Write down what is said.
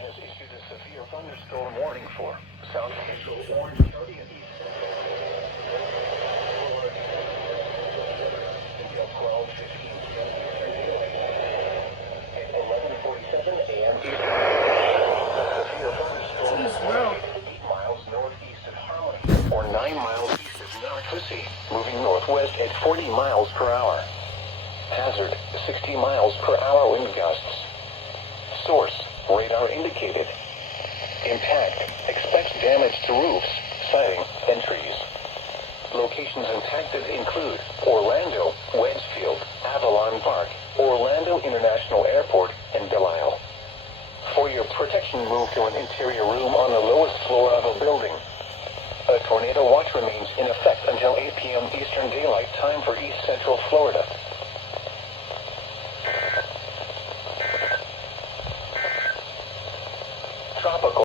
has issued a severe thunderstorm warning for South Central Orange County and East until 12:15 p.m. Eastern Daylight. At 11:47 a.m. Eastern Daylight, severe thunderstorm is 8 miles northeast of Harmony, or 9 miles east of Narcoosee, moving northwest at 40 miles per hour. Hazard, 60 miles per hour wind gusts. Source, radar indicated. Impact, expect damage to roofs, siding, and trees. Locations impacted include Orlando, Wedgefield, Avalon Park, Orlando International Airport, and Delisle. For your protection, move to an interior room on the lowest floor of a building. A tornado watch remains in effect until 8 p.m. Eastern Daylight Time for East Central Florida.